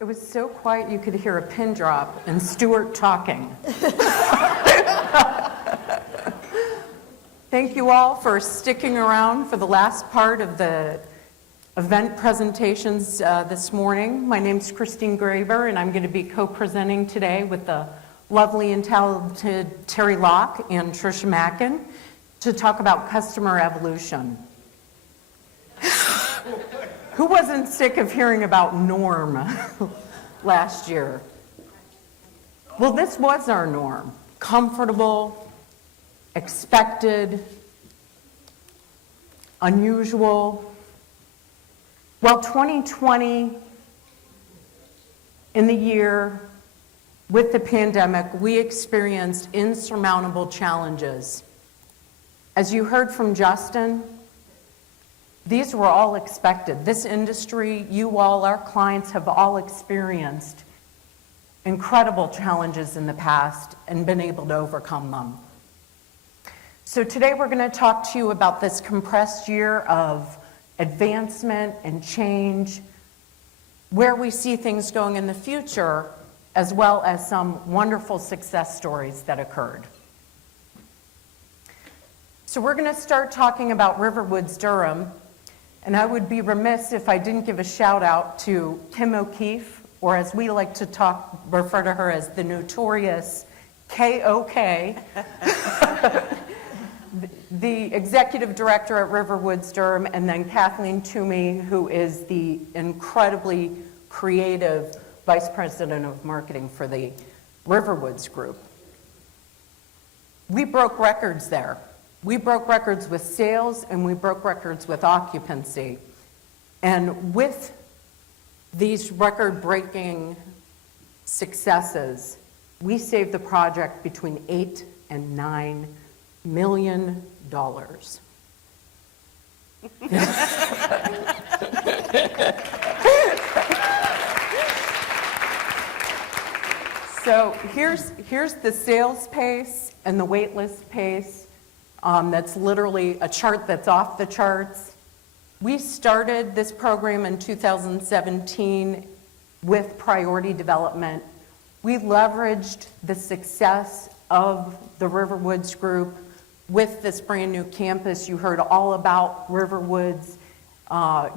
It was so quiet you could hear a pin drop and Stuart talking. Thank you all for sticking around for the last part of the event presentations this morning. My name's Kristine Graeber, and I'm going to be co-presenting today with the lovely and talented Teri Lock and Tricia Mackin to talk about customer evolution. Who wasn't sick of hearing about norm last year? Well, this was our norm. Comfortable, expected, unusual. Well, 2020, in the year with the pandemic, we experienced insurmountable challenges. As you heard from Justin, these were all expected. This industry, you all, our clients, have all experienced incredible challenges in the past and been able to overcome them. So today we're going to talk to you about this compressed year of advancement and change, where we see things going in the future, as well as some wonderful success stories that occurred. So we're going to start talking about Riverwoods Durham. And I would be remiss if I didn't give a shout out to Kim O'Keefe, or as we like to refer to her as the notorious KOK, the executive director at Riverwoods Durham, and then Kathleen Toomey, who is the incredibly creative vice president of marketing for the Riverwoods Group. We broke records there. We broke records with sales and we broke records with occupancy. And with these record-breaking successes, we saved the project between $8 and $9 million. So here's the sales pace and the wait list pace. That's literally a chart that's off the charts. We started this program in 2017 with priority development. We leveraged the success of the Riverwoods Group with this brand new campus. You heard all about Riverwoods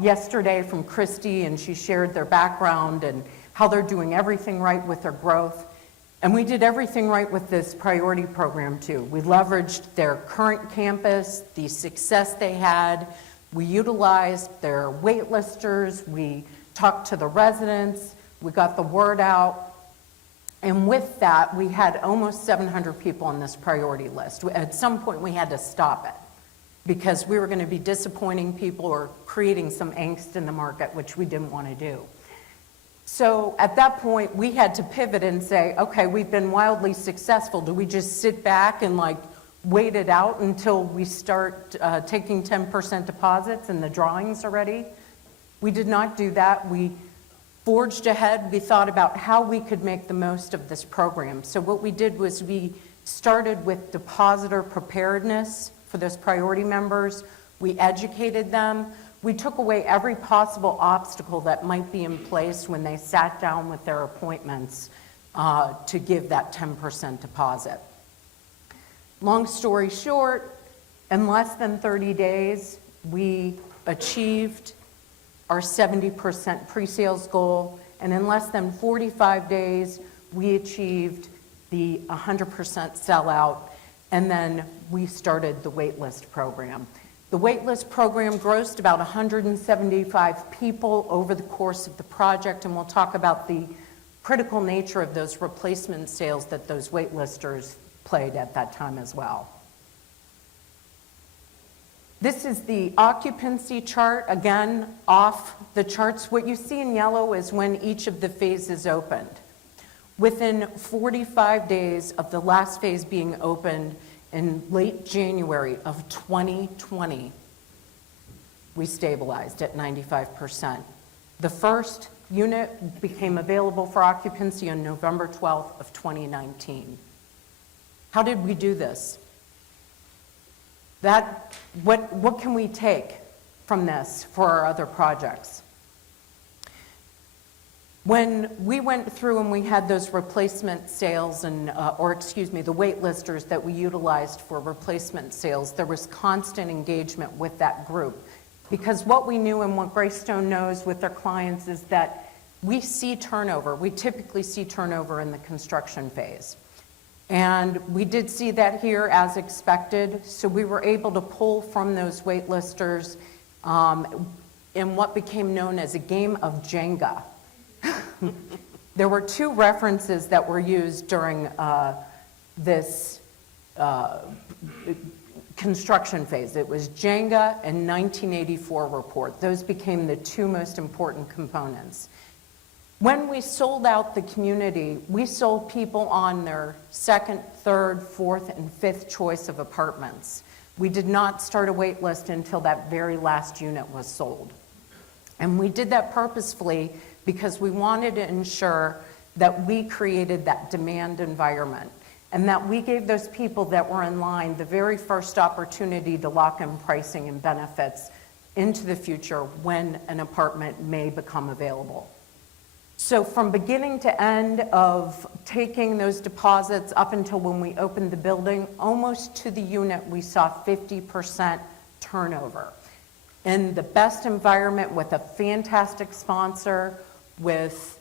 yesterday from Christy, and she shared their background and how they're doing everything right with their growth. And we did everything right with this priority program too. We leveraged their current campus, the success they had. We utilized their waitlisters. We talked to the residents. We got the word out. And with that, we had almost 700 people on this priority list. At some point, we had to stop it because we were going to be disappointing people or creating some angst in the market, which we didn't want to do. So at that point, we had to pivot and say, okay, we've been wildly successful. Do we just sit back and wait it out until we start taking 10% deposits and the drawings are ready? We did not do that. We forged ahead. We thought about how we could make the most of this program. So what we did was we started with depositor preparedness for those priority members. We educated them. We took away every possible obstacle that might be in place when they sat down with their appointments to give that 10% deposit. Long story short, in less than 30 days, we achieved our 70% pre-sales goal, and in less than 45 days, we achieved the 100% sellout, and then we started the waitlist program. The waitlist program grossed about 175 people over the course of the project, and we'll talk about the critical nature of those replacement sales that those waitlisters played at that time as well. This is the occupancy chart, again, off the charts. What you see in yellow is when each of the phases opened. Within 45 days of the last phase being opened, in late January of 2020, we stabilized at 95%. The first unit became available for occupancy on November 12th of 2019. How did we do this? What can we take from this for our other projects? When we went through and we had those replacement sales and, the wait listers that we utilized for replacement sales, there was constant engagement with that group. Because what we knew and what Greystone knows with their clients is that we see turnover. We typically see turnover in the construction phase. And we did see that here as expected, so we were able to pull from those wait listers in what became known as a game of Jenga. There were two references that were used during this construction phase. It was Jenga and 1984 report. Those became the two most important components. When we sold out the community, we sold people on their second, third, fourth, and fifth choice of apartments. We did not start a wait list until that very last unit was sold. And we did that purposefully because we wanted to ensure that we created that demand environment and that we gave those people that were in line the very first opportunity to lock in pricing and benefits into the future when an apartment may become available. So from beginning to end of taking those deposits up until when we opened the building, almost to the unit, we saw 50% turnover. In the best environment with a fantastic sponsor, with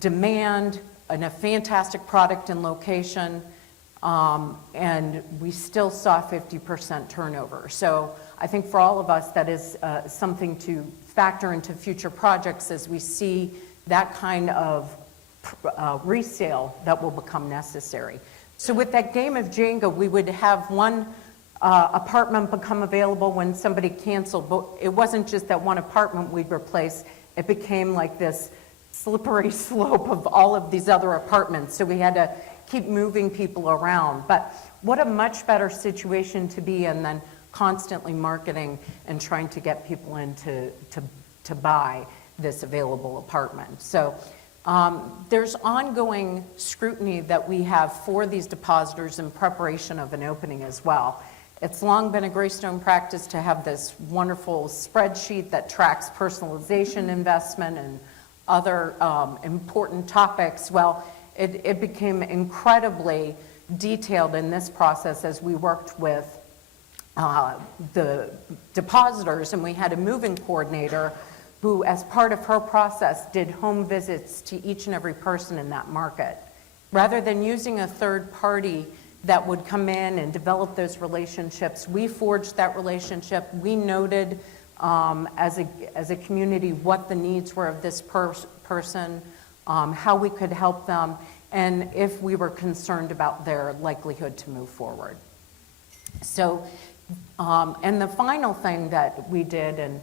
demand and a fantastic product and location, and we still saw 50% turnover. So I think for all of us, that is something to factor into future projects as we see that kind of resale that will become necessary. So with that game of Jenga, we would have one apartment become available when somebody canceled, but it wasn't just that one apartment we'd replace. It became like this slippery slope of all of these other apartments. So we had to keep moving people around. But what a much better situation to be in than constantly marketing and trying to get people in to buy this available apartment. So there's ongoing scrutiny that we have for these depositors in preparation of an opening as well. It's long been a Greystone practice to have this wonderful spreadsheet that tracks personalization investment and other important topics. Well, it became incredibly detailed in this process as we worked with the depositors, and we had a moving coordinator who, as part of her process, did home visits to each and every person in that market. Rather than using a third party that would come in and develop those relationships, we forged that relationship. We noted as a community what the needs were of this person, how we could help them, and if we were concerned about their likelihood to move forward. So, and the final thing that we did, and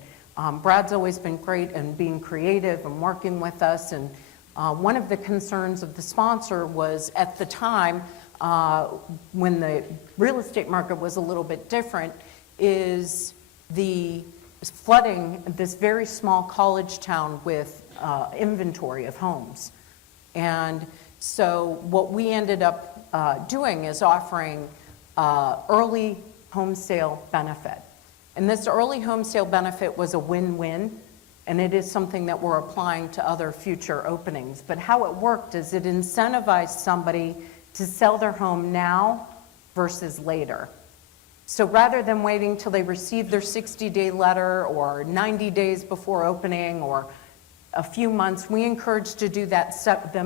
Brad's always been great in being creative and working with us, and one of the concerns of the sponsor was at the time, when the real estate market was a little bit different, is the flooding this very small college town with inventory of homes. And so what we ended up doing is offering early home sale benefit. And this early home sale benefit was a win-win, and it is something that we're applying to other future openings. But how it worked is it incentivized somebody to sell their home now versus later. So rather than waiting till they receive their 60-day letter or 90 days before opening or a few months, we encourage them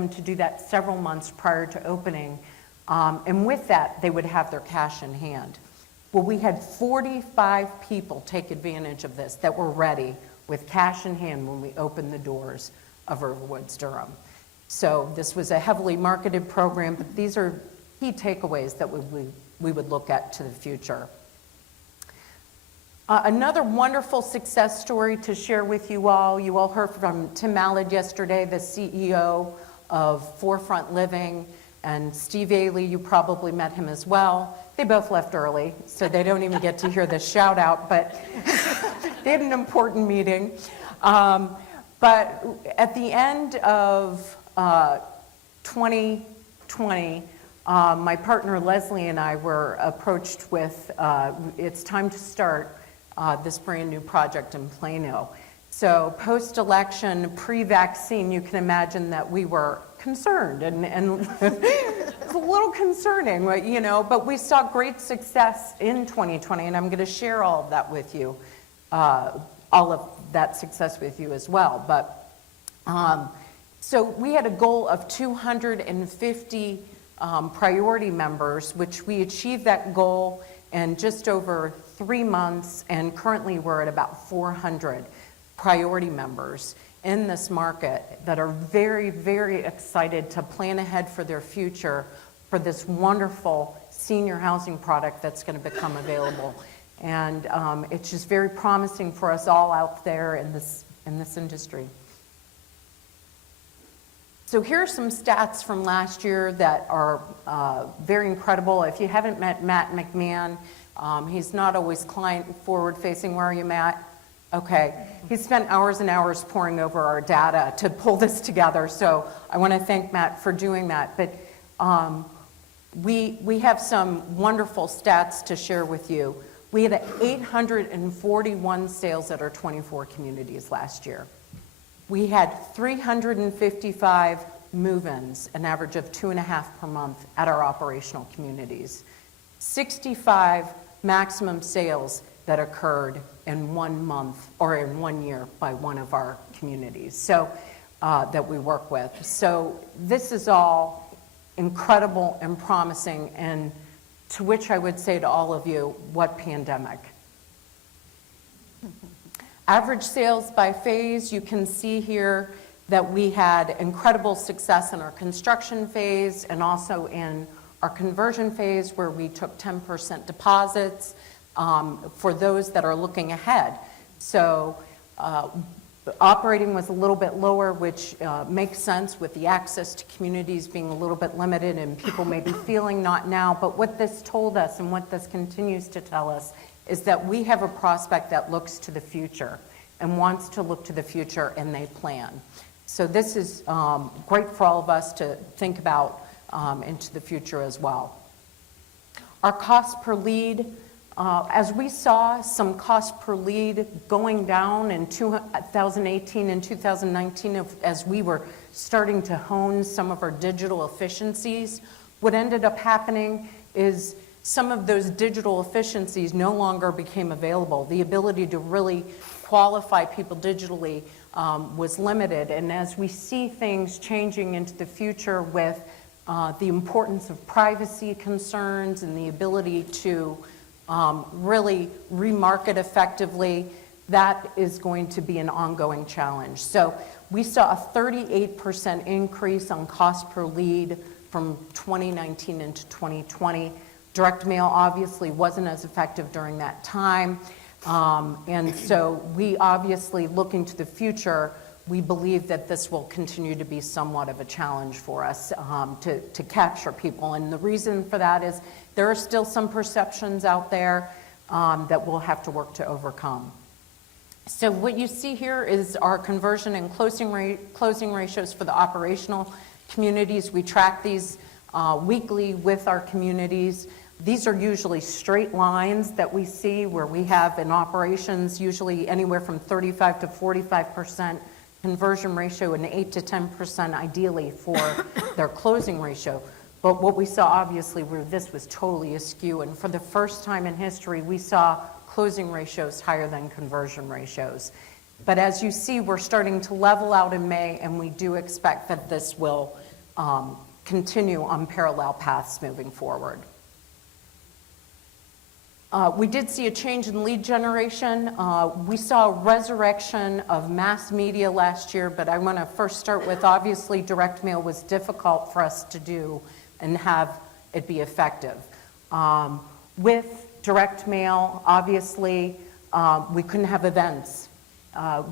to do that several months prior to opening. And with that, they would have their cash in hand. Well, we had 45 people take advantage of this that were ready with cash in hand when we opened the doors of Riverwoods Durham. So this was a heavily marketed program, but these are key takeaways that we would look at to the future. Another wonderful success story to share with you all. You all heard from Tim Mallard yesterday, the CEO of Forefront Living, and Steve Ailey, you probably met him as well. They both left early, so they don't even get to hear the shout out, but they had an important meeting. But at the end of 2020, my partner Leslie and I were approached with, it's time to start this brand new project in Plano. So post-election, pre-vaccine, you can imagine that we were concerned and it's a little concerning, but we saw great success in 2020, and I'm going to share all of that with you, all of that success with you as well. But so we had a goal of 250 priority members, which we achieved that goal in just over 3 months, and currently we're at about 400 priority members in this market that are very, very excited to plan ahead for their future for this wonderful senior housing product that's going to become available. And it's just very promising for us all out there in this industry. So here are some stats from last year that are very incredible. If you haven't met Matt McMahon, he's not always client forward facing. Where are you, Matt? Okay. He spent hours and hours poring over our data to pull this together. So I want to thank Matt for doing that. But we have some wonderful stats to share with you. We had 841 sales at our 24 communities last year. We had 355 move-ins, an average of 2.5 per month at our operational communities. 65 maximum sales that occurred in 1 month or in 1 year by one of our communities, so that we work with. So this is all incredible and promising, and to which I would say to all of you, what pandemic? Average sales by phase, you can see here that we had incredible success in our construction phase and also in our conversion phase, where we took 10% deposits for those that are looking ahead. So operating was a little bit lower, which makes sense with the access to communities being a little bit limited and people may be feeling not now. But what this told us and what this continues to tell us is that we have a prospect that looks to the future and wants to look to the future, and they plan. So this is great for all of us to think about into the future as well. Our cost per lead, as we saw some cost per lead going down in 2018 and 2019 as we were starting to hone some of our digital efficiencies, what ended up happening is some of those digital efficiencies no longer became available. The ability to really qualify people digitally was limited. And as we see things changing into the future with the importance of privacy concerns and the ability to really remarket effectively, that is going to be an ongoing challenge. So we saw a 38% increase on cost per lead from 2019 into 2020. Direct mail obviously wasn't as effective during that time. And so we obviously, looking to the future, we believe that this will continue to be somewhat of a challenge for us to capture people. And the reason for that is there are still some perceptions out there that we'll have to work to overcome. So what you see here is our conversion and closing ratios for the operational communities. We track these weekly with our communities. These are usually straight lines that we see where we have in operations usually anywhere from 35 to 45% conversion ratio and 8 to 10% ideally for their closing ratio. But what we saw obviously where this was totally askew, and for the first time in history we saw closing ratios higher than conversion ratios. But as you see, we're starting to level out in May, and we do expect that this will continue on parallel paths moving forward. We did see a change in lead generation. We saw a resurrection of mass media last year, but I want to first start with, obviously, direct mail was difficult for us to do and have it be effective. With direct mail, obviously, we couldn't have events.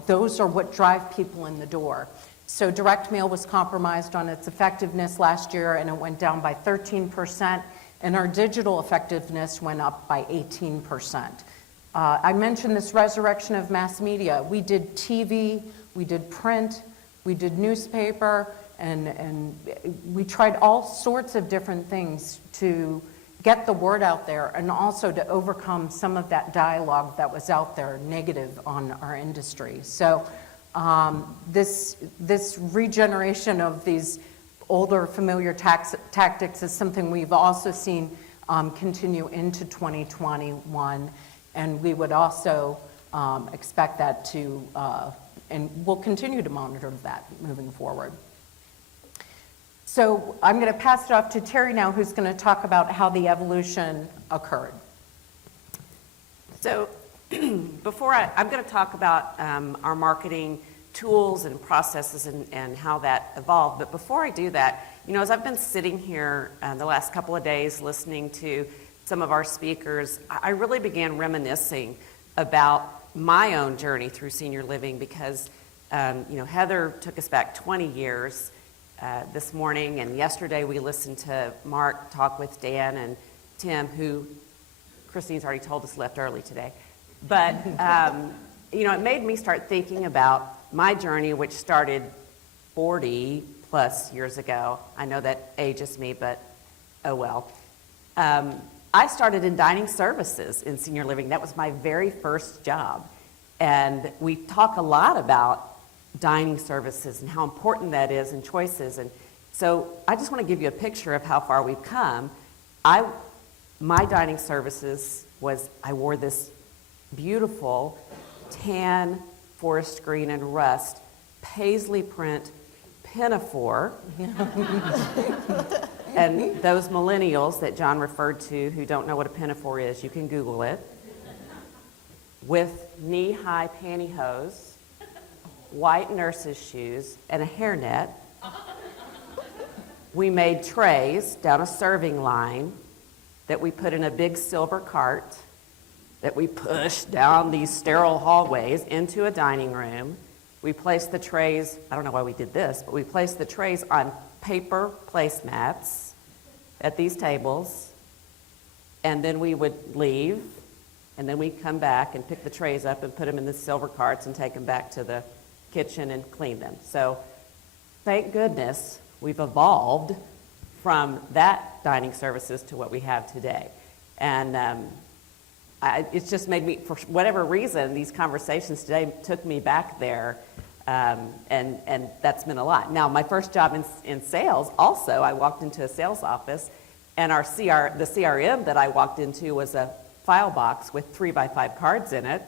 Those are what drive people in the door. So direct mail was compromised on its effectiveness last year, and it went down by 13%. And our digital effectiveness went up by 18%. I mentioned this resurrection of mass media. We did TV, we did print, we did newspaper, and we tried all sorts of different things to get the word out there and also to overcome some of that dialogue that was out there negative on our industry. So this regeneration of these older familiar tactics is something we've also seen continue into 2021, and we would also expect that to, and we'll continue to monitor that moving forward. So I'm going to pass it off to Teri now, who's going to talk about how the evolution occurred. So before I'm going to talk about our marketing tools and processes and how that evolved. But before I do that, as I've been sitting here the last couple of days listening to some of our speakers, I really began reminiscing about my own journey through senior living because, Heather took us back 20 years this morning, and yesterday we listened to Mark talk with Dan and Tim, who Kristine's already told us left early today. But, it made me start thinking about my journey, which started 40 plus years ago. I know that ages me, but oh well. I started in dining services in senior living. That was my very first job. And we talk a lot about dining services and how important that is and choices. And so I just want to give you a picture of how far we've come. My dining services was, I wore this beautiful tan, forest green and rust paisley print pinafore. And those millennials that John referred to who don't know what a pinafore is, you can Google it. With knee-high pantyhose, white nurse's shoes, and a hairnet. We made trays down a serving line that we put in a big silver cart that we pushed down these sterile hallways into a dining room. We placed the trays, I don't know why we did this, but we placed the trays on paper placemats at these tables, and then we would leave, and then we'd come back and pick the trays up and put them in the silver carts and take them back to the kitchen and clean them. So thank goodness we've evolved from that dining services to what we have today. And it's just made me, for whatever reason, these conversations today took me back there, and that's meant a lot. Now, my first job in sales, also, I walked into a sales office, and the CRM that I walked into was a file box with 3x5 cards in it,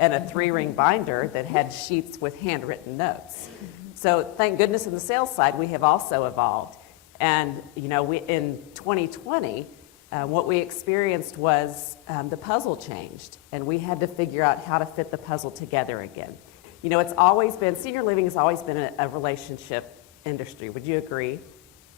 and a 3-ring binder that had sheets with handwritten notes. So thank goodness in the sales side, we have also evolved. And, in 2020, what we experienced was the puzzle changed, and we had to figure out how to fit the puzzle together again. It's always been, senior living has always been a relationship industry. Would you agree?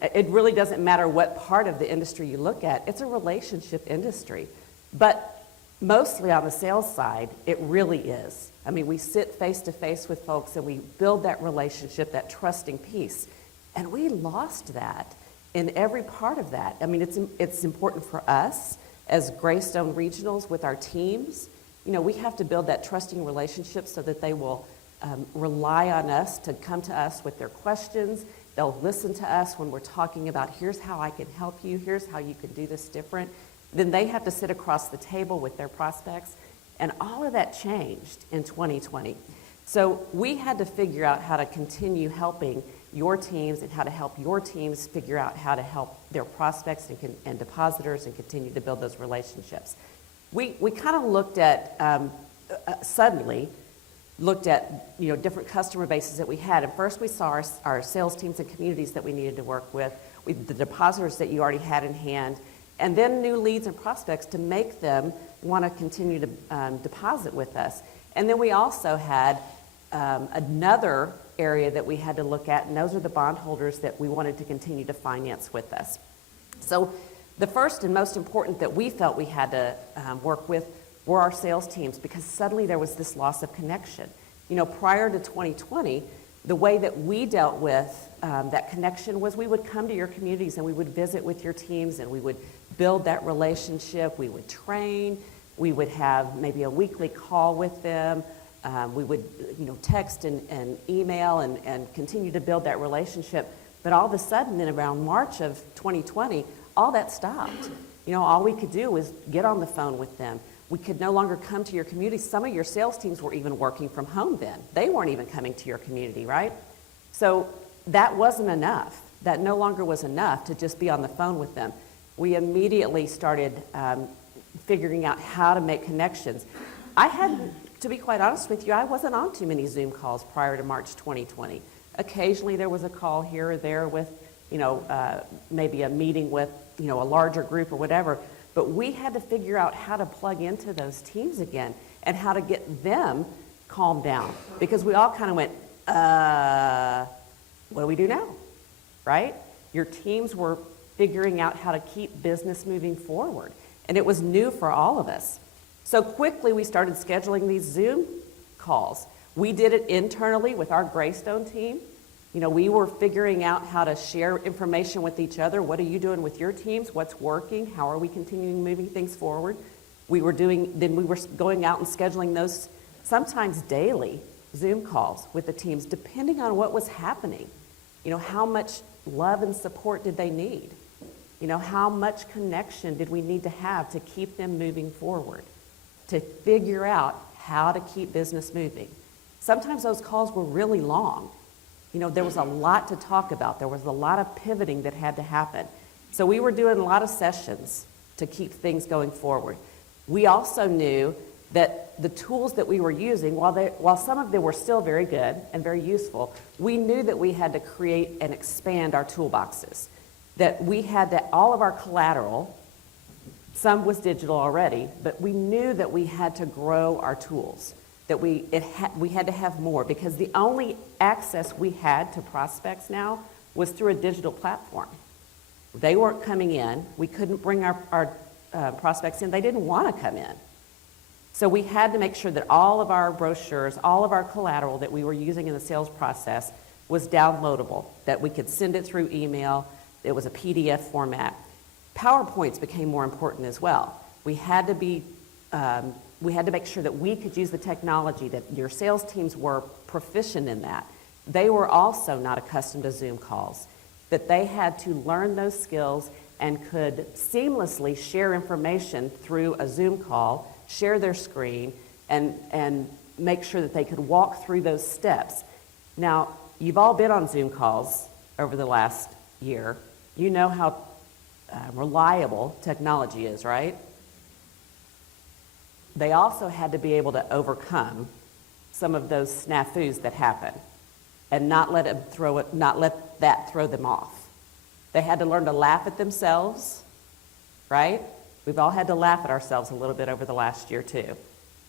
It really doesn't matter what part of the industry you look at. It's a relationship industry. But mostly on the sales side, it really is. I mean, we sit face to face with folks and we build that relationship, that trusting piece. And we lost that in every part of that. I mean, it's important for us as Greystone regionals with our teams. We have to build that trusting relationship so that they will rely on us to come to us with their questions. They'll listen to us when we're talking about, here's how I can help you, here's how you can do this different. Then they have to sit across the table with their prospects. And all of that changed in 2020. So we had to figure out how to continue helping your teams and how to help your teams figure out how to help their prospects and depositors and continue to build those relationships. We kind of looked at, suddenly looked at different customer bases that we had. And first we saw our sales teams and communities that we needed to work with the depositors that you already had in hand, and then new leads and prospects to make them want to continue to deposit with us. And then we also had another area that we had to look at, and those are the bondholders that we wanted to continue to finance with us. So the first and most important that we felt we had to work with were our sales teams, because suddenly there was this loss of connection. Prior to 2020, the way that we dealt with that connection was we would come to your communities and we would visit with your teams and we would build that relationship. We would train. We would have maybe a weekly call with them. We would text and email and continue to build that relationship. But all of a sudden, then around March of 2020, all that stopped. all we could do was get on the phone with them. We could no longer come to your community. Some of your sales teams were even working from home then. They weren't even coming to your community, right? So that wasn't enough. That no longer was enough to just be on the phone with them. We immediately started figuring out how to make connections. To be quite honest with you, I wasn't on too many Zoom calls prior to March 2020. Occasionally there was a call here or there with, maybe a meeting with, a larger group or whatever. But we had to figure out how to plug into those teams again and how to get them calmed down. Because we all kind of went, what do we do now, right? Your teams were figuring out how to keep business moving forward. And it was new for all of us. So quickly we started scheduling these Zoom calls. We did it internally with our Greystone team. We were figuring out how to share information with each other. What are you doing with your teams? What's working? How are we continuing moving things forward? We were going out and scheduling those sometimes daily Zoom calls with the teams, depending on what was happening. How much love and support did they need? How much connection did we need to have to keep them moving forward, to figure out how to keep business moving? Sometimes those calls were really long. There was a lot to talk about. There was a lot of pivoting that had to happen. So we were doing a lot of sessions to keep things going forward. We also knew that the tools that we were using, while some of them were still very good and very useful, we knew that we had to create and expand our toolboxes. That we had to, all of our collateral, some was digital already, but we knew that we had to grow our tools. That we had to have more, because the only access we had to prospects now was through a digital platform. They weren't coming in. We couldn't bring our prospects in. They didn't want to come in. So we had to make sure that all of our brochures, all of our collateral that we were using in the sales process was downloadable, that we could send it through email. It was a PDF format. PowerPoints became more important as well. We had to make sure that we could use the technology, that your sales teams were proficient in that. They were also not accustomed to Zoom calls, that they had to learn those skills and could seamlessly share information through a Zoom call, share their screen, and make sure that they could walk through those steps. Now, you've all been on Zoom calls over the last year. You know how reliable technology is, right? They also had to be able to overcome some of those snafus that happen and not let that throw them off. They had to learn to laugh at themselves, right? We've all had to laugh at ourselves a little bit over the last year too,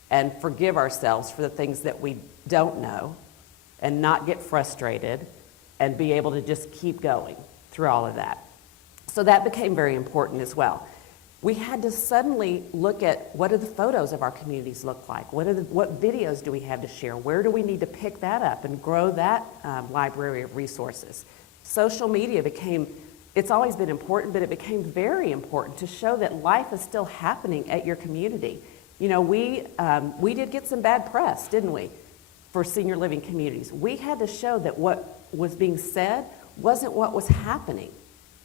and forgive ourselves for the things that we don't know, and not get frustrated, and be able to just keep going through all of that. So that became very important as well. We had to suddenly look at, what do the photos of our communities look like? What videos do we have to share? Where do we need to pick that up and grow that library of resources? Social media it's always been important, but it became very important to show that life is still happening at your community. We did get some bad press, didn't we, for senior living communities. We had to show that what was being said wasn't what was happening.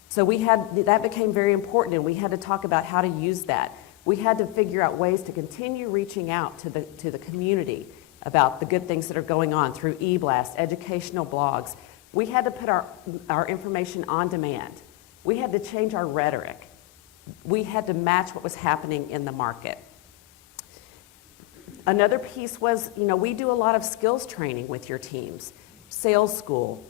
So that became very important, and we had to talk about how to use that. We had to figure out ways to continue reaching out to the community about the good things that are going on through e-blasts, educational blogs. We had to put our information on demand. We had to change our rhetoric. We had to match what was happening in the market. Another piece was, we do a lot of skills training with your teams, sales school,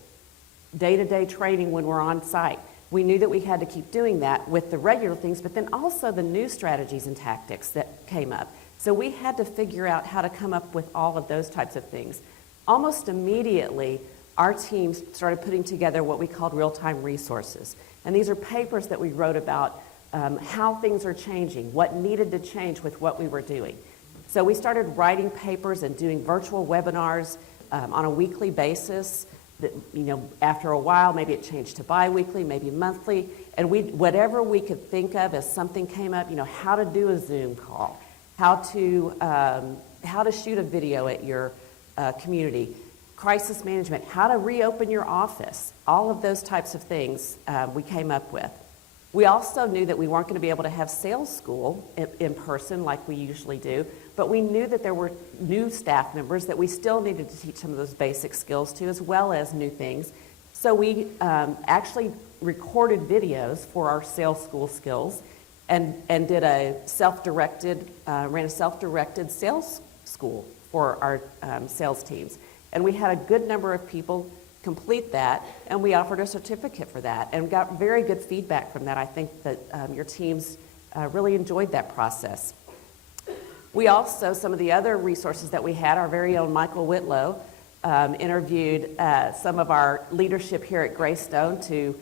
day-to-day training when we're on site. We knew that we had to keep doing that with the regular things, but then also the new strategies and tactics that came up. So we had to figure out how to come up with all of those types of things. Almost immediately, our team started putting together what we called real-time resources. And these are papers that we wrote about how things are changing, what needed to change with what we were doing. So we started writing papers and doing virtual webinars on a weekly basis. That, after a while, maybe it changed to bi-weekly, maybe monthly, and whatever we could think of as something came up, how to do a Zoom call, how to shoot a video at your community, crisis management, how to reopen your office, all of those types of things we came up with. We also knew that we weren't going to be able to have sales school in person like we usually do, but we knew that there were new staff members that we still needed to teach some of those basic skills to, as well as new things. So we actually recorded videos for our sales school skills and did ran a self-directed sales school for our sales teams. And we had a good number of people complete that, and we offered a certificate for that and got very good feedback from that. I think that your teams really enjoyed that process. We also, some of the other resources that we had, our very own Michael Whitlow interviewed some of our leadership here at Greystone to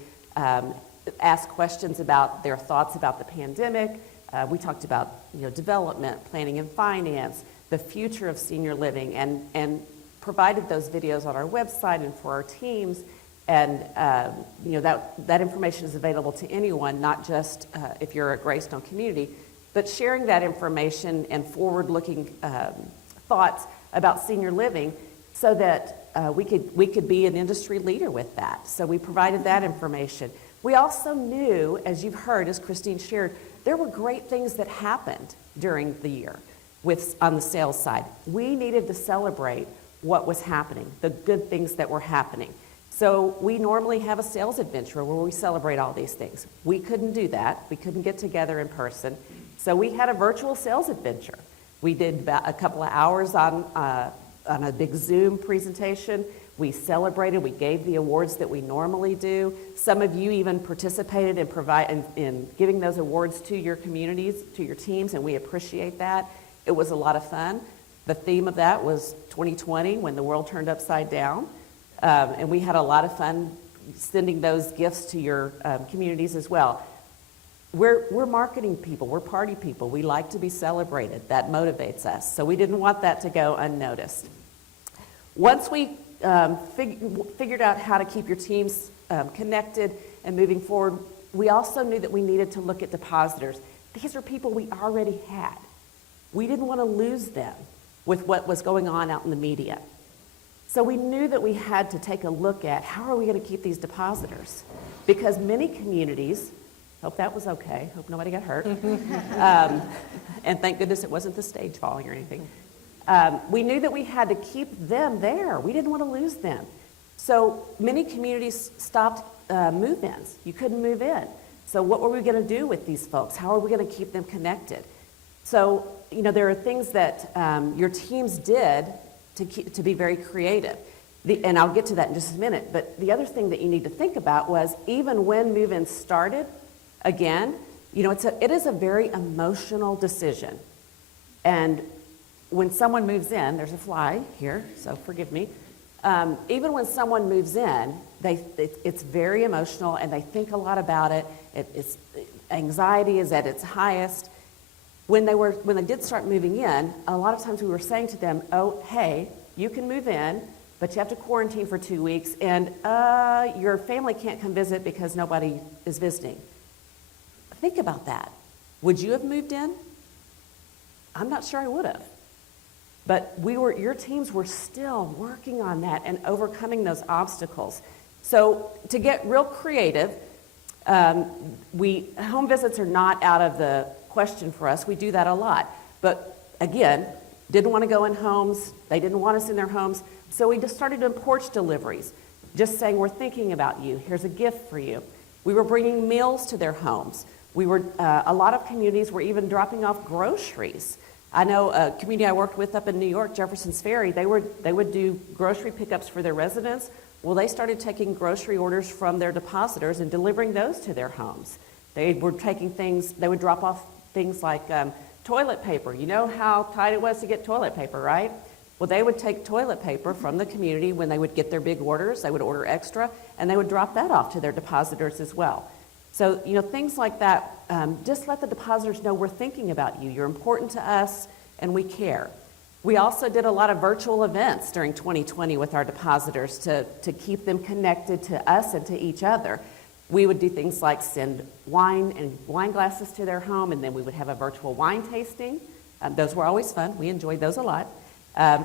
ask questions about their thoughts about the pandemic. We talked about development, planning and finance, the future of senior living, and provided those videos on our website and for our teams. And that information is available to anyone, not just if you're a Greystone community, but sharing that information and forward-looking thoughts about senior living so that we could be an industry leader with that. So we provided that information. We also knew, as you've heard, as Kristine shared, there were great things that happened during the year on the sales side. We needed to celebrate what was happening, the good things that were happening. So we normally have a sales adventure where we celebrate all these things. We couldn't do that. We couldn't get together in person. So we had a virtual sales adventure. We did about a couple of hours on a big Zoom presentation. We celebrated. We gave the awards that we normally do. Some of you even participated in giving those awards to your communities, to your teams, and we appreciate that. It was a lot of fun. The theme of that was 2020, when the world turned upside down. And we had a lot of fun sending those gifts to your communities as well. We're marketing people. We're party people. We like to be celebrated. That motivates us. So we didn't want that to go unnoticed. Once we figured out how to keep your teams connected and moving forward, we also knew that we needed to look at depositors. These are people we already had. We didn't want to lose them with what was going on out in the media. So we knew that we had to take a look at how are we going to keep these depositors? Because many communities, hope that was okay, hope nobody got hurt, and thank goodness it wasn't the stage falling or anything. We knew that we had to keep them there. We didn't want to lose them. So many communities stopped move-ins. You couldn't move in. So what were we going to do with these folks? How are we going to keep them connected? So, there are things that your teams did to be very creative. And I'll get to that in just a minute. But the other thing that you need to think about was even when move-ins started, again, it is a very emotional decision. And when someone moves in, there's a fly here, so forgive me. Even when someone moves in, it's very emotional, and they think a lot about it. Anxiety is at its highest. When they did start moving in, a lot of times we were saying to them, "Oh, hey, you can move in, but you have to quarantine for 2 weeks, and your family can't come visit because nobody is visiting." Think about that. Would you have moved in? I'm not sure I would have. But your teams were still working on that and overcoming those obstacles. So to get real creative, home visits are not out of the question for us. We do that a lot. But again, didn't want to go in homes. They didn't want us in their homes. So we just started doing porch deliveries, just saying, "We're thinking about you. Here's a gift for you." We were bringing meals to their homes. A lot of communities were even dropping off groceries. I know a community I worked with up in New York, Jefferson's Ferry, they would do grocery pickups for their residents. Well, they started taking grocery orders from their depositors and delivering those to their homes. They would drop off things like toilet paper. You know how tight it was to get toilet paper, right? Well, they would take toilet paper from the community when they would get their big orders. They would order extra, and they would drop that off to their depositors as well. So, things like that, just let the depositors know we're thinking about you. You're important to us, and we care. We also did a lot of virtual events during 2020 with our depositors to keep them connected to us and to each other. We would do things like send wine and wine glasses to their home, and then we would have a virtual wine tasting. Those were always fun. We enjoyed those a lot.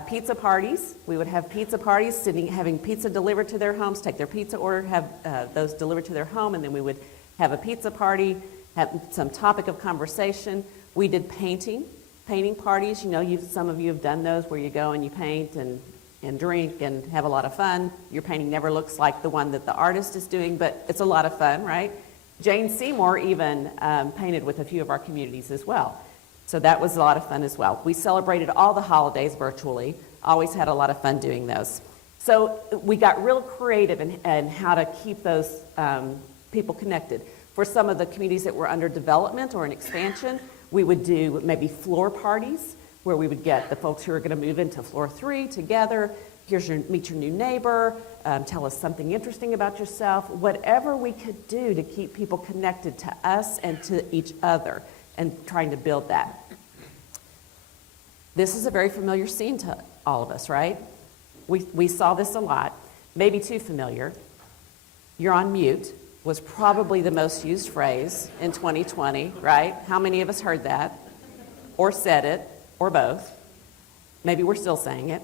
Pizza parties. We would have pizza parties, having pizza delivered to their homes, take their pizza order, have those delivered to their home, and then we would have a pizza party, have some topic of conversation. We did painting parties. You know, some of you have done those where you go and you paint and drink and have a lot of fun. Your painting never looks like the one that the artist is doing, but it's a lot of fun, right? Jane Seymour even painted with a few of our communities as well. So that was a lot of fun as well. We celebrated all the holidays virtually, always had a lot of fun doing those. So we got real creative in how to keep those people connected. For some of the communities that were under development or in expansion, we would do maybe floor parties where we would get the folks who are going to move into floor 3 together. Meet your new neighbor, tell us something interesting about yourself, whatever we could do to keep people connected to us and to each other and trying to build that. This is a very familiar scene to all of us, right? We saw this a lot, maybe too familiar. You're on mute was probably the most used phrase in 2020, right? How many of us heard that or said it or both? Maybe we're still saying it.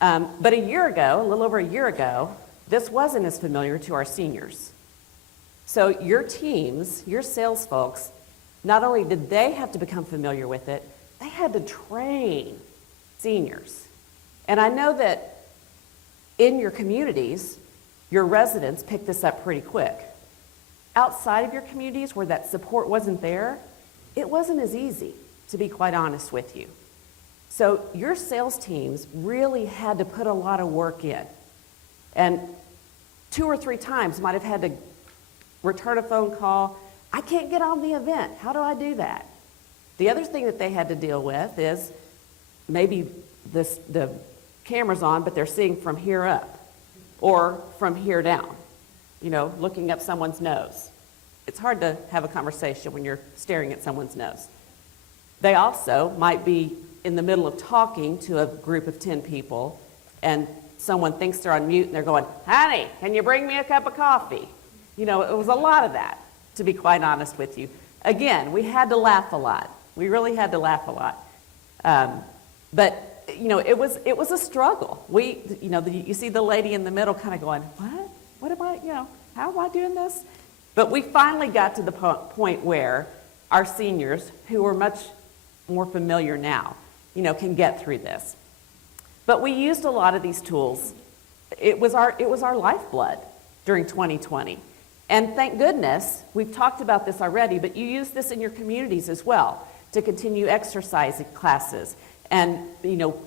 But a year ago, a little over a year ago, this wasn't as familiar to our seniors. So your teams, your sales folks, not only did they have to become familiar with it, they had to train seniors. And I know that in your communities, your residents picked this up pretty quick. Outside of your communities where that support wasn't there, it wasn't as easy, to be quite honest with you. So your sales teams really had to put a lot of work in. And 2 or 3 times might have had to return a phone call. I can't get on the event. How do I do that? The other thing that they had to deal with is maybe the camera's on, but they're seeing from here up or from here down, you know, looking up someone's nose. It's hard to have a conversation when you're staring at someone's nose. They also might be in the middle of talking to a group of 10 people, and someone thinks they're on mute, and they're going, honey, can you bring me a cup of coffee? You know, it was a lot of that, to be quite honest with you. Again, we had to laugh a lot. We really had to laugh a lot. But you know, it was a struggle. You see the lady in the middle kind of going, what? What am I, you know, how am I doing this? But we finally got to the point where our seniors, who are much more familiar now, you know, can get through this. But we used a lot of these tools. It was our lifeblood during 2020. And thank goodness, we've talked about this already, but you use this in your communities as well to continue exercise classes and, you know,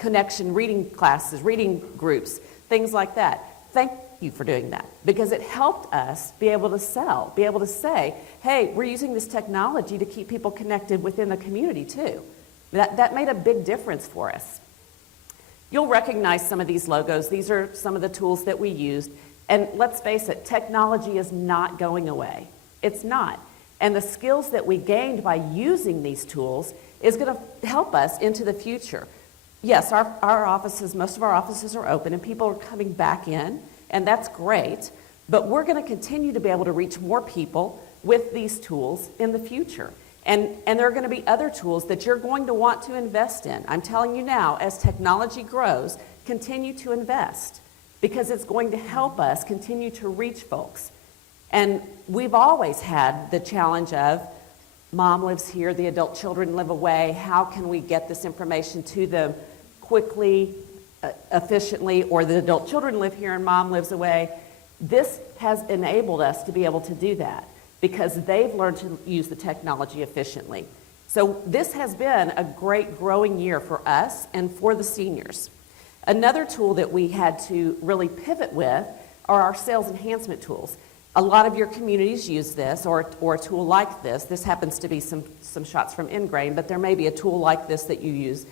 connection reading classes, reading groups, things like that. Thank you for doing that, because it helped us be able to sell, be able to say, hey, we're using this technology to keep people connected within the community too. That made a big difference for us. You'll recognize some of these logos. These are some of the tools that we used. And let's face it, technology is not going away. It's not. And the skills that we gained by using these tools is going to help us into the future. Yes, our offices, most of our offices are open and people are coming back in, and that's great. But we're going to continue to be able to reach more people with these tools in the future. And there are going to be other tools that you're going to want to invest in. I'm telling you now, as technology grows, continue to invest, because it's going to help us continue to reach folks. And we've always had the challenge of, mom lives here, the adult children live away, how can we get this information to them quickly, efficiently, or the adult children live here and mom lives away. This has enabled us to be able to do that because they've learned to use the technology efficiently. So this has been a great growing year for us and for the seniors. Another tool that we had to really pivot with are our sales enhancement tools. A lot of your communities use this or a tool like this. This happens to be some shots from Ingrain, but there may be a tool like this that you use.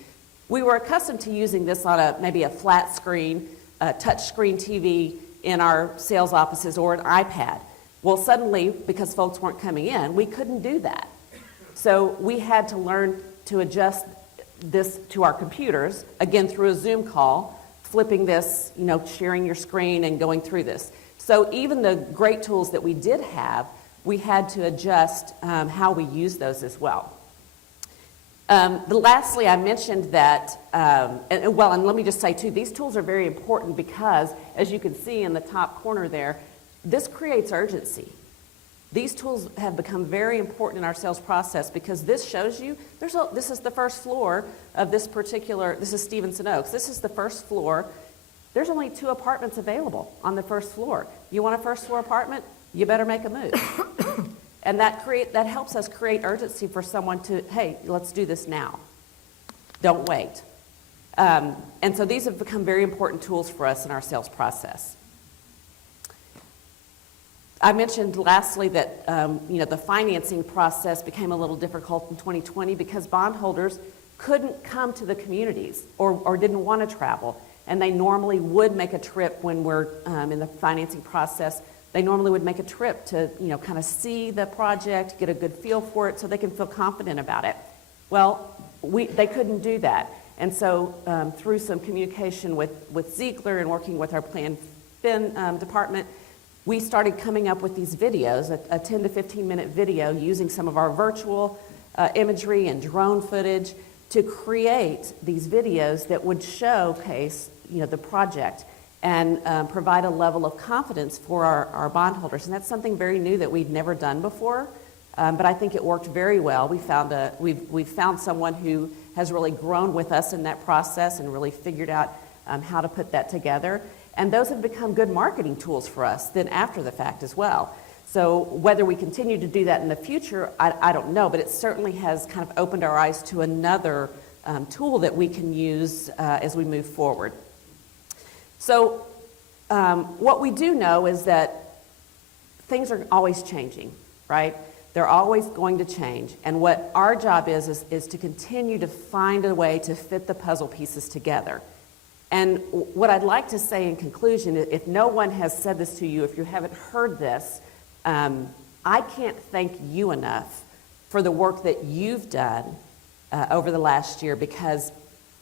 We were accustomed to using this on maybe a flat screen, a touch screen TV in our sales offices or an iPad. Well, suddenly, because folks weren't coming in, we couldn't do that. So we had to learn to adjust this to our computers, again through a Zoom call, flipping this, you know, sharing your screen and going through this. So even the great tools that we did have, we had to adjust how we use those as well. Lastly, I mentioned that, and let me just say too, these tools are very important because, as you can see in the top corner there, this creates urgency. These tools have become very important in our sales process because this shows you, this is the first floor of this is Stevenson Oaks. This is the first floor. There's only 2 apartments available on the first floor. You want a first floor apartment? You better make a move. And that helps us create urgency for someone to, hey, let's do this now. Don't wait. And so these have become very important tools for us in our sales process. I mentioned lastly that the financing process became a little difficult in 2020 because bondholders couldn't come to the communities or didn't want to travel. And they normally would make a trip when we're in the financing process. They normally would make a trip to kind of see the project, get a good feel for it so they can feel confident about it. Well, they couldn't do that. And so through some communication with Ziegler and working with our Plan Fin department, we started coming up with these videos, a 10 to 15 minute video using some of our virtual imagery and drone footage to create these videos that would showcase the project and provide a level of confidence for our bondholders. And that's something very new that we'd never done before, but I think it worked very well. We've found someone who has really grown with us in that process and really figured out how to put that together. And those have become good marketing tools for us then after the fact as well. So whether we continue to do that in the future, I don't know, but it certainly has kind of opened our eyes to another tool that we can use as we move forward. So what we do know is that things are always changing, right? They're always going to change. And what our job is to continue to find a way to fit the puzzle pieces together. And what I'd like to say in conclusion, if no one has said this to you, if you haven't heard this, I can't thank you enough for the work that you've done over the last year, because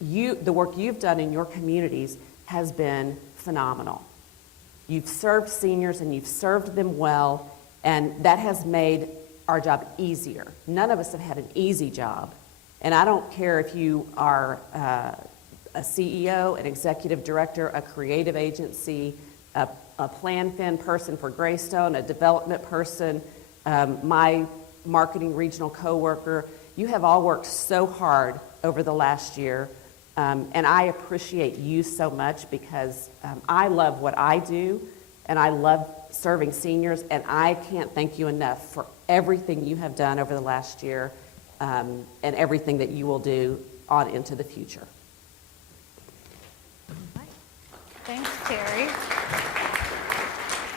the work you've done in your communities has been phenomenal. You've served seniors and you've served them well, and that has made our job easier. None of us have had an easy job, and I don't care if you are a CEO, an executive director, a creative agency, a Plan Fin person for Greystone, a development person, my marketing regional coworker. You have all worked so hard over the last year, and I appreciate you so much because I love what I do, and I love serving seniors, and I can't thank you enough for everything you have done over the last year and everything that you will do on into the future. Thanks, Teri.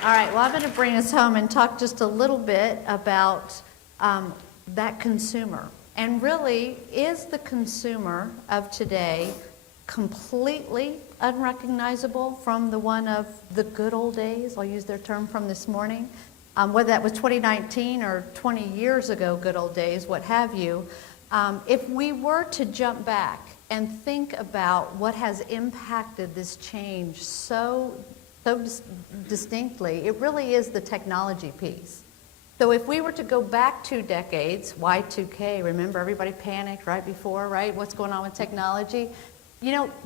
All right, well, I'm going to bring us home and talk just a little bit about that consumer. And really, is the consumer of today completely unrecognizable from the one of the good old days? I'll use their term from this morning. Whether that was 2019 or 20 years ago, good old days, what have you. If we were to jump back and think about what has impacted this change so distinctly, it really is the technology piece. So if we were to go back 2 decades, Y2K, remember everybody panicked right before, right? What's going on with technology?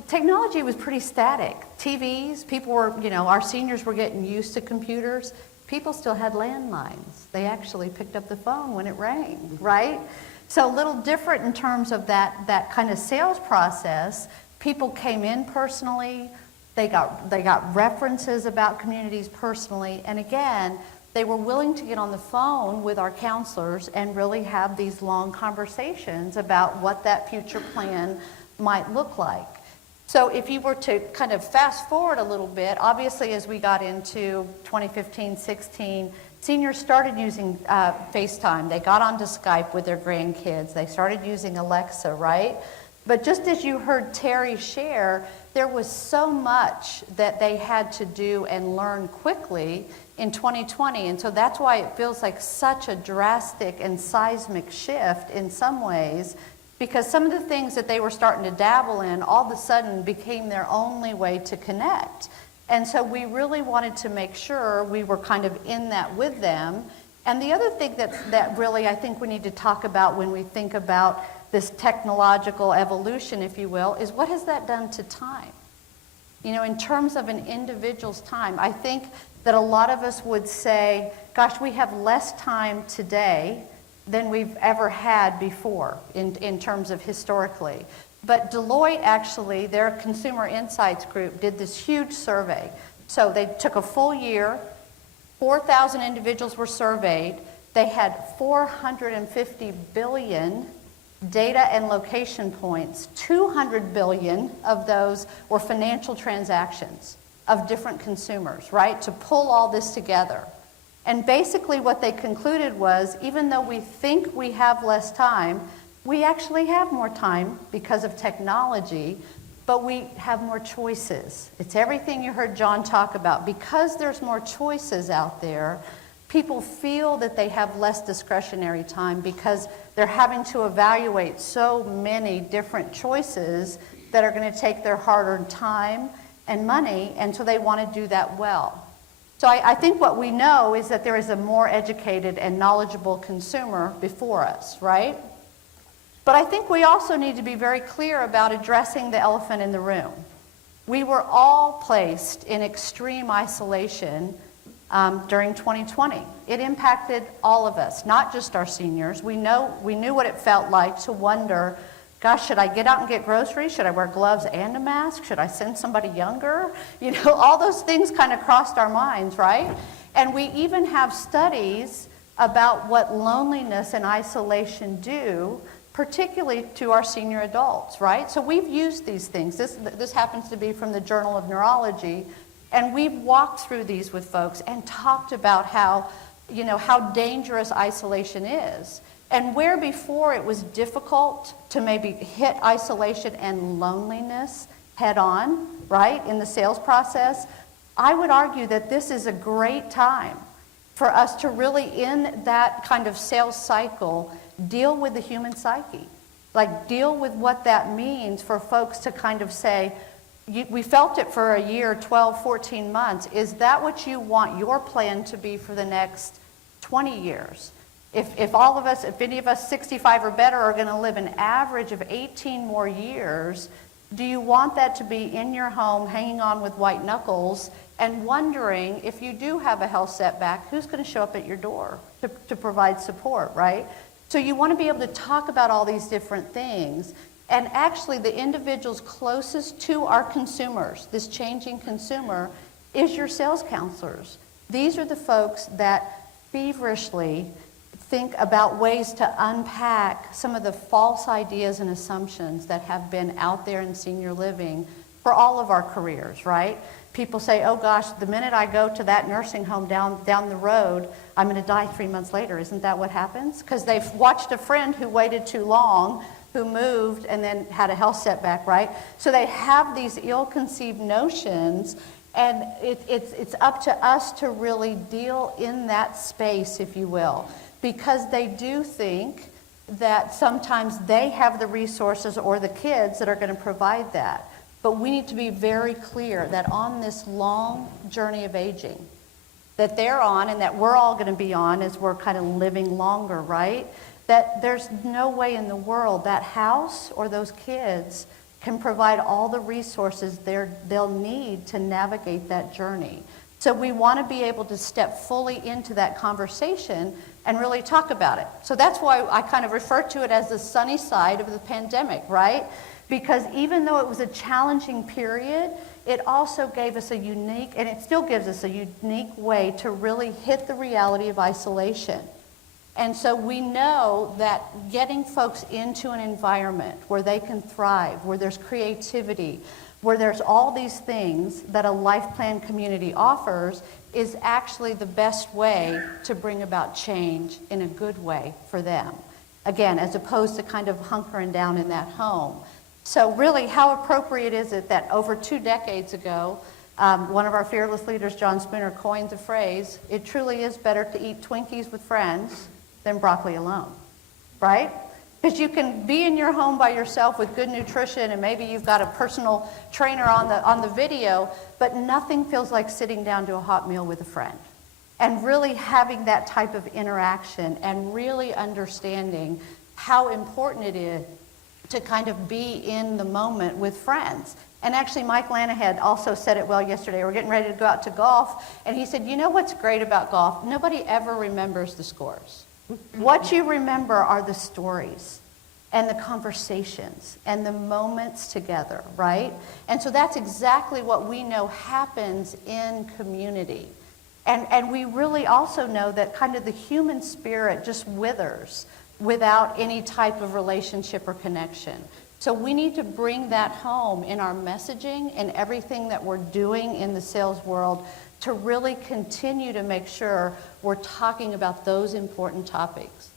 Technology was pretty static. TVs, people were, our seniors were getting used to computers. People still had landlines. They actually picked up the phone when it rang, right? So a little different in terms of that kind of sales process. People came in personally. They got references about communities personally. And again, they were willing to get on the phone with our counselors and really have these long conversations about what that future plan might look like. So if you were to kind of fast forward a little bit, obviously as we got into 2015, 16, seniors started using FaceTime. They got onto Skype with their grandkids. They started using Alexa, right? But just as you heard Teri share, there was so much that they had to do and learn quickly in 2020. And so that's why it feels like such a drastic and seismic shift in some ways, because some of the things that they were starting to dabble in all of a sudden became their only way to connect. And so we really wanted to make sure we were kind of in that with them. And the other thing that really I think we need to talk about when we think about this technological evolution, if you will, is what has that done to time? In terms of an individual's time, I think that a lot of us would say, gosh, we have less time today than we've ever had before in terms of historically. But Deloitte actually, their consumer insights group, did this huge survey. So they took a full year, 4,000 individuals were surveyed. They had 450 billion data and location points. 200 billion of those were financial transactions of different consumers, right? To pull all this together. And basically what they concluded was, even though we think we have less time, we actually have more time because of technology, but we have more choices. It's everything you heard John talk about. Because there's more choices out there, people feel that they have less discretionary time because they're having to evaluate so many different choices that are going to take their hard-earned time and money, and so they want to do that well. So I think what we know is that there is a more educated and knowledgeable consumer before us, right? But I think we also need to be very clear about addressing the elephant in the room. We were all placed in extreme isolation during 2020. It impacted all of us, not just our seniors. We knew what it felt like to wonder, gosh, should I get out and get groceries? Should I wear gloves and a mask? Should I send somebody younger? You know, all those things kind of crossed our minds, right? And we even have studies about what loneliness and isolation do, particularly to our senior adults, right? So we've used these things. This happens to be from the Journal of Neurology, and we've walked through these with folks and talked about how dangerous isolation is. And where before it was difficult to maybe hit isolation and loneliness head on, right, in the sales process, I would argue that this is a great time for us to really, in that kind of sales cycle, deal with the human psyche. Like, deal with what that means for folks to kind of say, we felt it for a year, 12, 14 months. Is that what you want your plan to be for the next 20 years? If any of us 65 or better are going to live an average of 18 more years, do you want that to be in your home, hanging on with white knuckles, and wondering if you do have a health setback, who's going to show up at your door to provide support, right? So you want to be able to talk about all these different things. And actually, the individuals closest to our consumers, this changing consumer, is your sales counselors. These are the folks that feverishly think about ways to unpack some of the false ideas and assumptions that have been out there in senior living for all of our careers, right? People say, oh gosh, the minute I go to that nursing home down the road, I'm going to die 3 months later. Isn't that what happens? Because they've watched a friend who waited too long, who moved and then had a health setback, right? So they have these ill-conceived notions, and it's up to us to really deal in that space, if you will, because they do think that sometimes they have the resources or the kids that are going to provide that. But we need to be very clear that on this long journey of aging that they're on and that we're all going to be on as we're kind of living longer, right? That there's no way in the world that house or those kids can provide all the resources they'll need to navigate that journey. So we want to be able to step fully into that conversation and really talk about it. So that's why I kind of refer to it as the sunny side of the pandemic, right? Because even though it was a challenging period, it also gave us a unique, and it still gives us a unique way to really hit the reality of isolation. And so we know that getting folks into an environment where they can thrive, where there's creativity, where there's all these things that a life plan community offers is actually the best way to bring about change in a good way for them. Again, as opposed to kind of hunkering down in that home. So really, how appropriate is it that over 2 decades ago, one of our fearless leaders, John Spooner, coined the phrase, it truly is better to eat Twinkies with friends than broccoli alone, right? Because you can be in your home by yourself with good nutrition, and maybe you've got a personal trainer on the video, but nothing feels like sitting down to a hot meal with a friend. And really having that type of interaction and really understanding how important it is to kind of be in the moment with friends. And actually, Mike Lanahan also said it well yesterday. We're getting ready to go out to golf, and he said, you know what's great about golf? Nobody ever remembers the scores. What you remember are the stories and the conversations and the moments together, right? And so that's exactly what we know happens in community. And we really also know that kind of the human spirit just withers without any type of relationship or connection. So we need to bring that home in our messaging and everything that we're doing in the sales world to really continue to make sure we're talking about those important topics.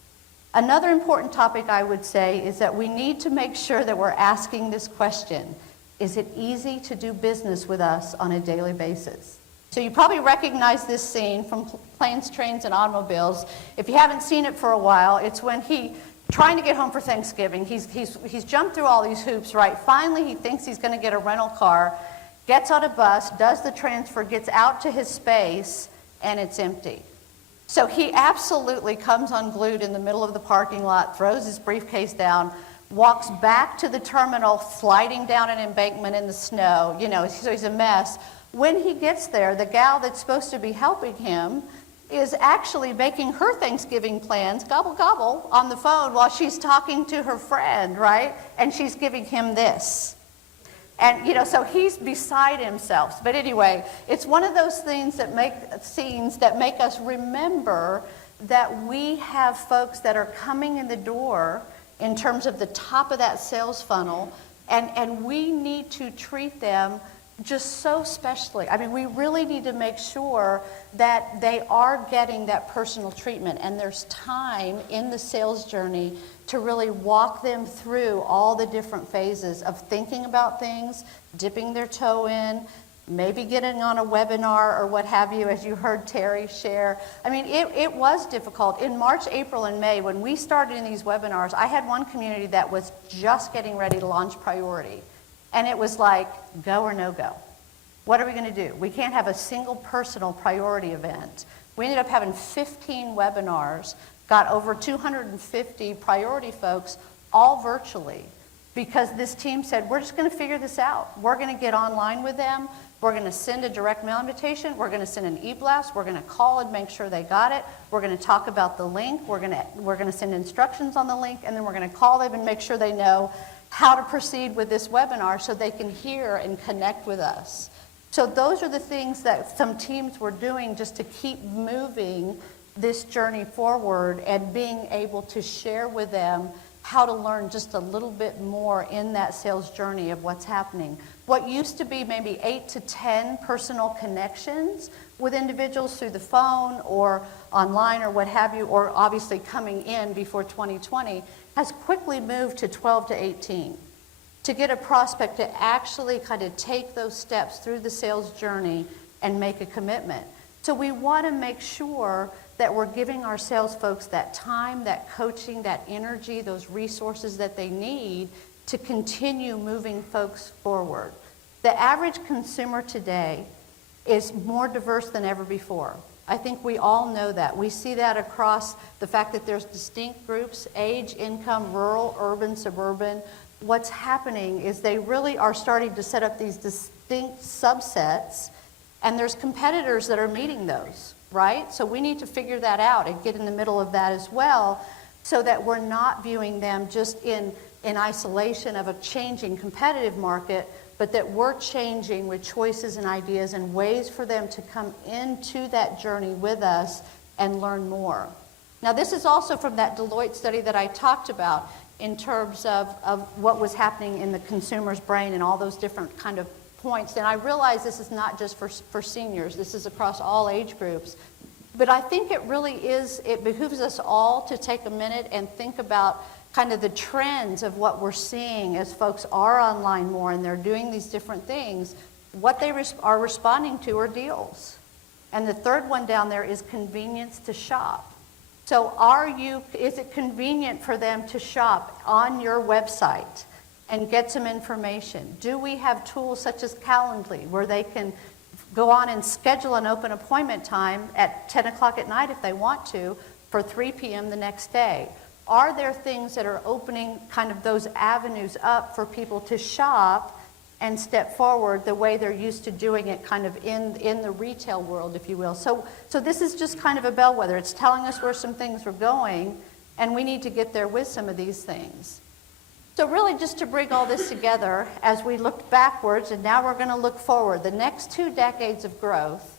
Another important topic I would say is that we need to make sure that we're asking this question: is it easy to do business with us on a daily basis? So you probably recognize this scene from Planes, Trains, and Automobiles. If you haven't seen it for a while, it's when trying to get home for Thanksgiving. He's jumped through all these hoops, right? Finally, he thinks he's going to get a rental car, gets on a bus, does the transfer, gets out to his space, and it's empty. So he absolutely comes unglued in the middle of the parking lot, throws his briefcase down, walks back to the terminal, sliding down an embankment in the snow. So he's a mess. When he gets there, the gal that's supposed to be helping him is actually making her Thanksgiving plans, gobble, gobble, on the phone while she's talking to her friend, right? And she's giving him this. And, so he's beside himself. But anyway, it's one of those scenes that make us remember that we have folks that are coming in the door in terms of the top of that sales funnel, and we need to treat them just so specially. I mean, we really need to make sure that they are getting that personal treatment, and there's time in the sales journey to really walk them through all the different phases of thinking about things, dipping their toe in, maybe getting on a webinar or what have you, as you heard Teri share. I mean, it was difficult. In March, April, and May, when we started in these webinars, I had one community that was just getting ready to launch Priority. And it was like, go or no go. What are we going to do? We can't have a single personal priority event. We ended up having 15 webinars, got over 250 priority folks, all virtually, because this team said, we're just going to figure this out. We're going to get online with them. We're going to send a direct mail invitation. We're going to send an e-blast. We're going to call and make sure they got it. We're going to talk about the link. We're going to send instructions on the link, and then we're going to call them and make sure they know how to proceed with this webinar so they can hear and connect with us. So those are the things that some teams were doing just to keep moving this journey forward and being able to share with them how to learn just a little bit more in that sales journey of what's happening. What used to be maybe 8 to 10 personal connections with individuals through the phone or online or what have you, or obviously coming in before 2020, has quickly moved to 12 to 18. To get a prospect to actually kind of take those steps through the sales journey and make a commitment. So we want to make sure that we're giving our sales folks that time, that coaching, that energy, those resources that they need to continue moving folks forward. The average consumer today is more diverse than ever before. I think we all know that. We see that across the fact that there's distinct groups: age, income, rural, urban, suburban. What's happening is they really are starting to set up these distinct subsets, and there's competitors that are meeting those, right? So we need to figure that out and get in the middle of that as well, so that we're not viewing them just in isolation of a changing competitive market, but that we're changing with choices and ideas and ways for them to come into that journey with us and learn more. Now, this is also from that Deloitte study that I talked about in terms of what was happening in the consumer's brain and all those different kind of points. And I realize this is not just for seniors, this is across all age groups. But I think it behooves us all to take a minute and think about kind of the trends of what we're seeing as folks are online more and they're doing these different things. What they are responding to are deals. And the third one down there is convenience to shop. So is it convenient for them to shop on your website and get some information? Do we have tools such as Calendly where they can go on and schedule an open appointment time at 10 o'clock at night if they want to for 3 p.m. the next day? Are there things that are opening kind of those avenues up for people to shop and step forward the way they're used to doing it kind of in the retail world, if you will. So this is just kind of a bellwether. It's telling us where some things are going, and we need to get there with some of these things. So really just to bring all this together, as we looked backwards and now we're going to look forward, the next 2 decades of growth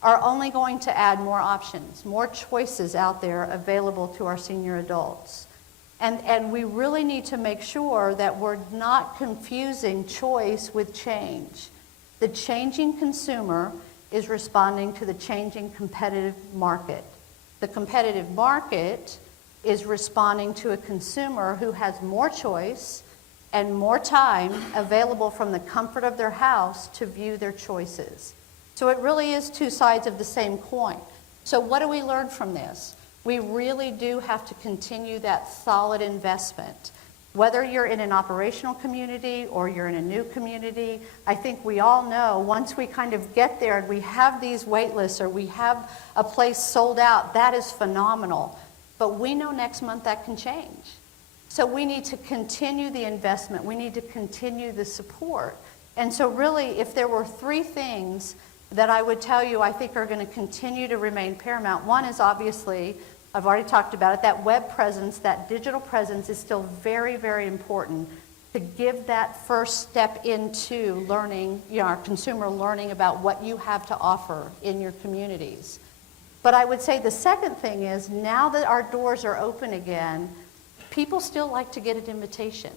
are only going to add more options, more choices out there available to our senior adults. And we really need to make sure that we're not confusing choice with change. The changing consumer is responding to the changing competitive market. The competitive market is responding to a consumer who has more choice and more time available from the comfort of their house to view their choices. So it really is 2 sides of the same coin. So what do we learn from this? We really do have to continue that solid investment. Whether you're in an operational community or you're in a new community, I think we all know once we kind of get there and we have these wait lists or we have a place sold out, that is phenomenal. But we know next month that can change. So we need to continue the investment. We need to continue the support. And so really, if there were 3 things that I would tell you I think are going to continue to remain paramount, one is obviously, I've already talked about it, that web presence, that digital presence is still very, very important to give that first step into learning, our consumer learning about what you have to offer in your communities. But I would say the second thing is, now that our doors are open again, people still like to get an invitation.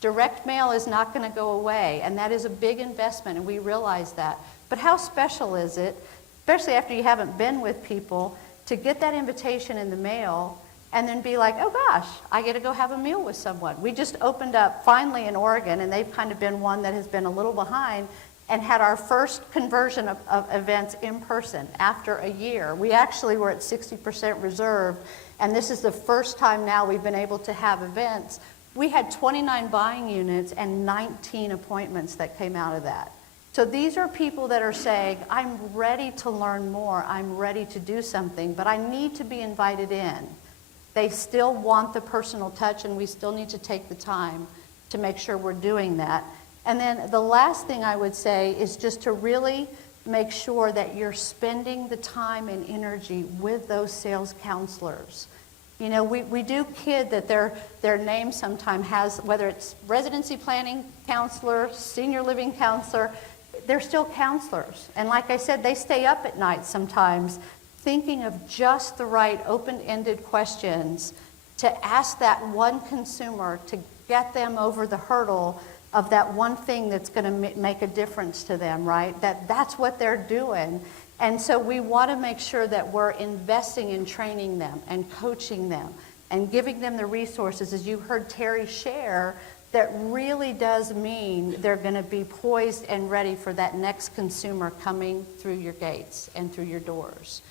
Direct mail is not going to go away, and that is a big investment, and we realize that. But how special is it, especially after you haven't been with people, to get that invitation in the mail and then be like, oh gosh, I get to go have a meal with someone. We just opened up finally in Oregon, and they've kind of been one that has been a little behind, and had our first conversion of events in person after a year. We actually were at 60% reserved, and this is the first time now we've been able to have events. We had 29 buying units and 19 appointments that came out of that. So these are people that are saying, I'm ready to learn more, I'm ready to do something, but I need to be invited in. They still want the personal touch, and we still need to take the time to make sure we're doing that. And then the last thing I would say is just to really make sure that you're spending the time and energy with those sales counselors. We do kid that their name sometimes has, whether it's residency planning counselor, senior living counselor, they're still counselors. And like I said, they stay up at night sometimes thinking of just the right open-ended questions to ask that one consumer to get them over the hurdle of that one thing that's going to make a difference to them, right? That's what they're doing. And so we want to make sure that we're investing in training them and coaching them and giving them the resources, as you heard Teri share, that really does mean they're going to be poised and ready for that next consumer coming through your gates and through your doors.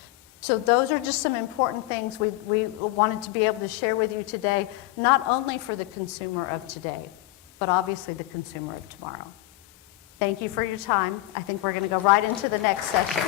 So those are just some important things we wanted to be able to share with you today, not only for the consumer of today, but obviously the consumer of tomorrow. Thank you for your time. I think we're going to go right into the next session.